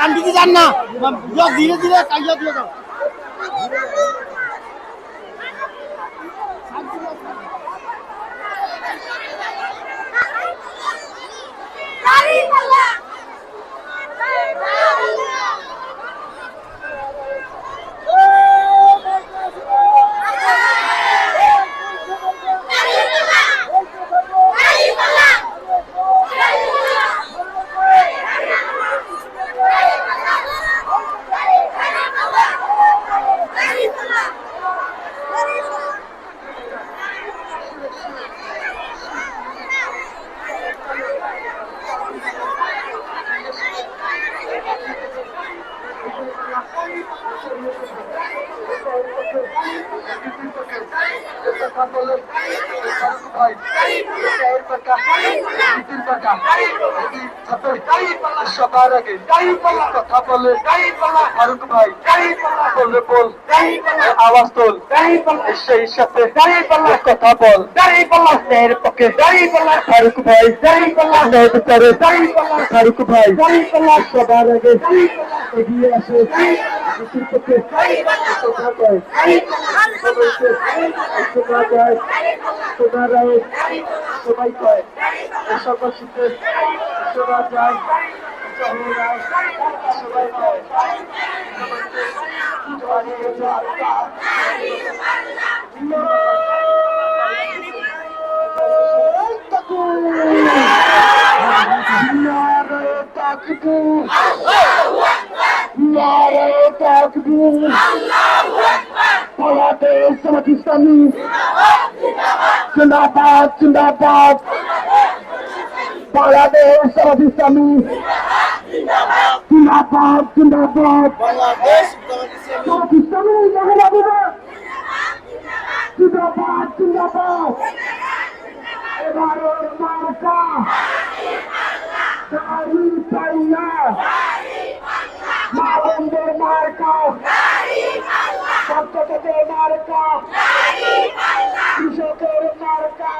কান্দিতে যান না, ধীরে ধীরে কাইয়া দিয়ে যাও। সবার আগে কথা বলে ফারুক ভাই বললে বল, আওয়াজ তোল, সেই সাথে কথা বল, ন্যায়ের পক্ষে ফারুক ভাই, ন্যায় বিচারে ফারুক ভাই, সবার আগে এগিয়ে আসে নীতির পক্ষে কথা কয়, শোনা যায়, শোনা রায়, সবাই কয় সকল শীতে শোনা যায়, সবাই কয় ইসলামী জিন্দাবাদ জিন্দাবাদ, বাংলাদেশ জামাত ইসলামী জিন্দাবাদ জিন্দাবাদ, বাংলাদেশ জামাত ইসলামী জিন্দাবাদ জিন্দাবাদ, এবারের মার্কা দাড়ি পাল্লা, মালন্দের মার্কা, ছাত্রদের মার্কা, কৃষকের মার্কা,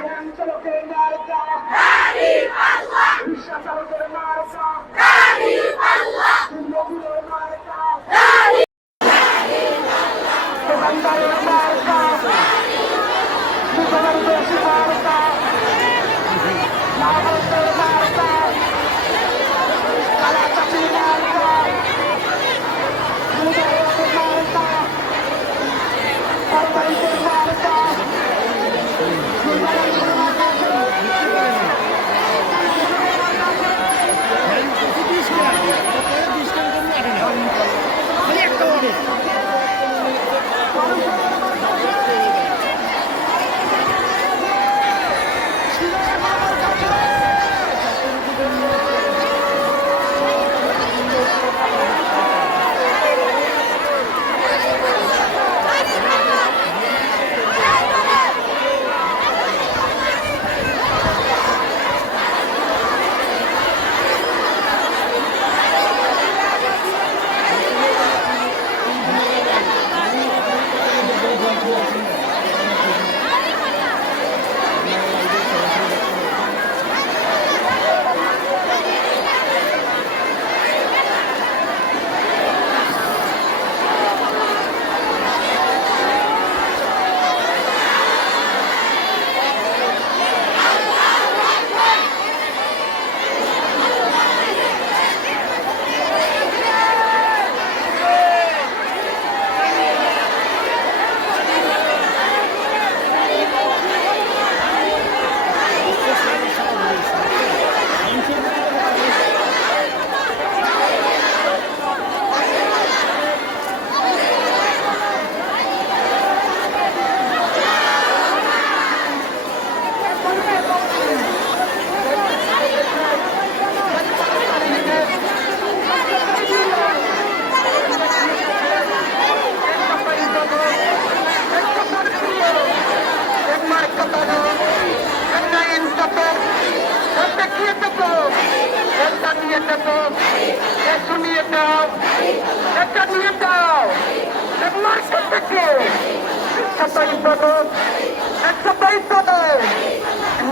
ব্যাংক চালকের মার্কা, রিক্সা চালকের মার্কা, মজুরের মার্কা, দোকানদারের মার্কা, দোকানের বেশি মার্কা, মালন্দের মার্কা, কালা চাচির মার্কা, মুজাহিদের মার্কা, সরকারিদের মার্কা,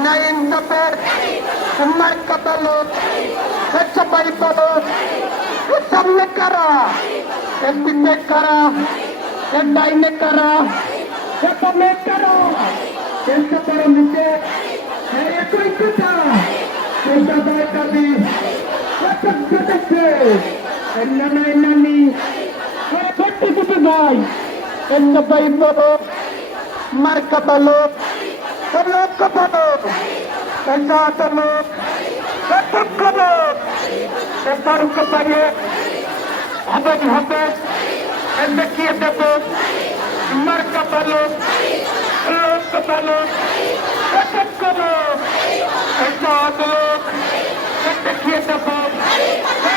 Nine marca balón, echa para el balón, सामने करा, पीछे करा, दाहिने करा, में करा, पर नीचे, कोई कुटा, दाएं कभी, ननी, छोटी कुटी भाई, भाई बोलो, मार का बोलो, लोग का बोलो, ऐसा तो लोग, करो, baru kepada habis endeki depo marka balon lok balon tetap kono eta lok endeki depo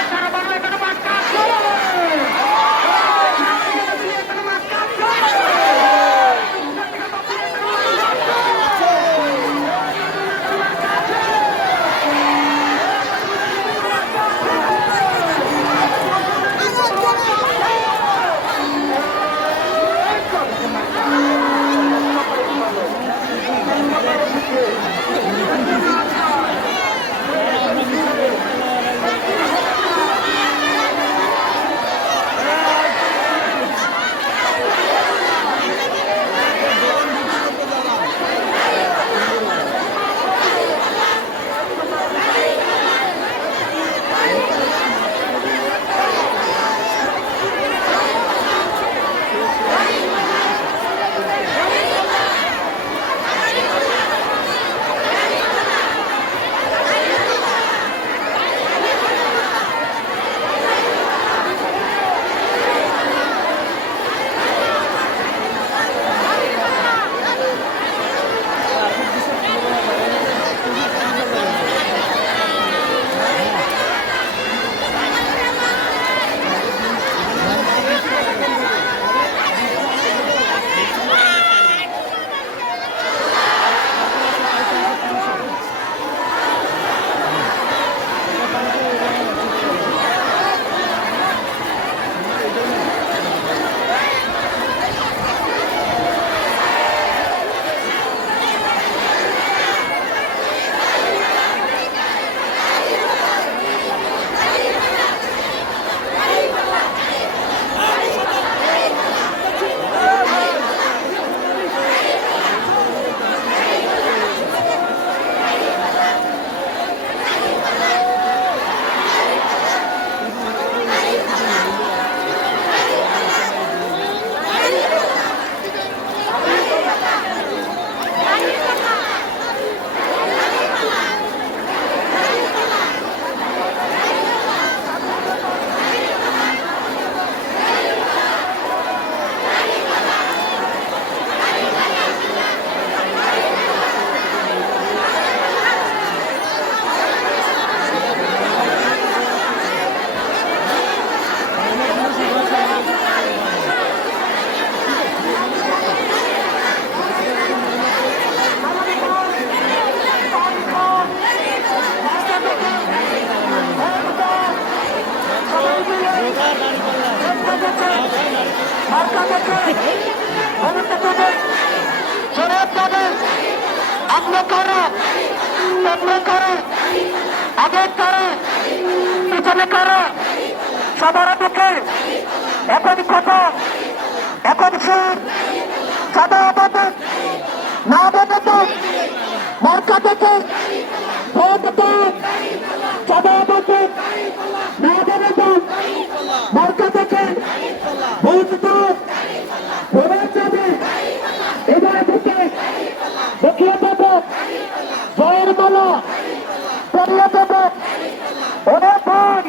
cara baru itu marka আপনি করো আগে করো পিছনে করো সবার দিকে এখন কত এখন সুর সাদা বাদক না বাদক মার্কা দেখে ভোট দাও সাদা বাদক না বাদক মার্কা দেখে ভোট দাও ভোট যাবে এবার থেকে দেখিয়ে দেবো জয়ের মালা পরিয়ে দেবো ওদের ভাই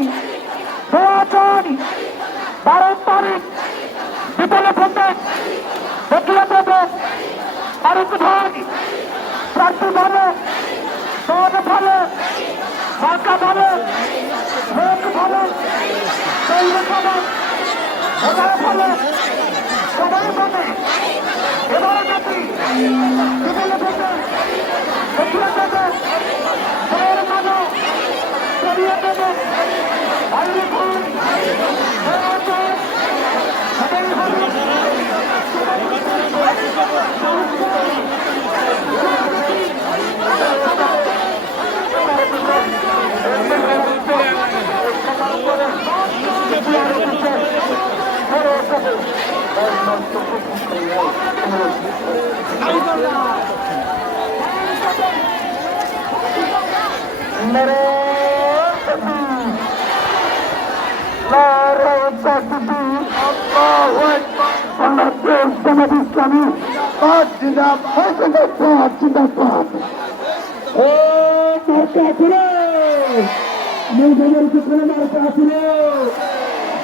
2012 তারিখ বিপলে ভোটে দেখিয়ে দেবো ফারুক ভাই প্রার্থী ভালো দল ভালো মার্কা ভালো লোক ভালো দৈব ভালো সবাই ভালো সবাই ভালো এবার যদি বিপলে ভোটে দেখিয়ে দেবো জয়ের মালা পরিয়ে দেবো ফারুক ভাই সবাই ভালো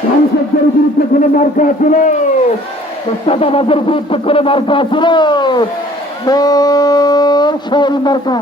ধানসজ্জের বিরুদ্ধে কোনো মার্কা আছিল, চাঁদাবাজের বিরুদ্ধে কোনো মার্কা আছিল, সেই মার্কা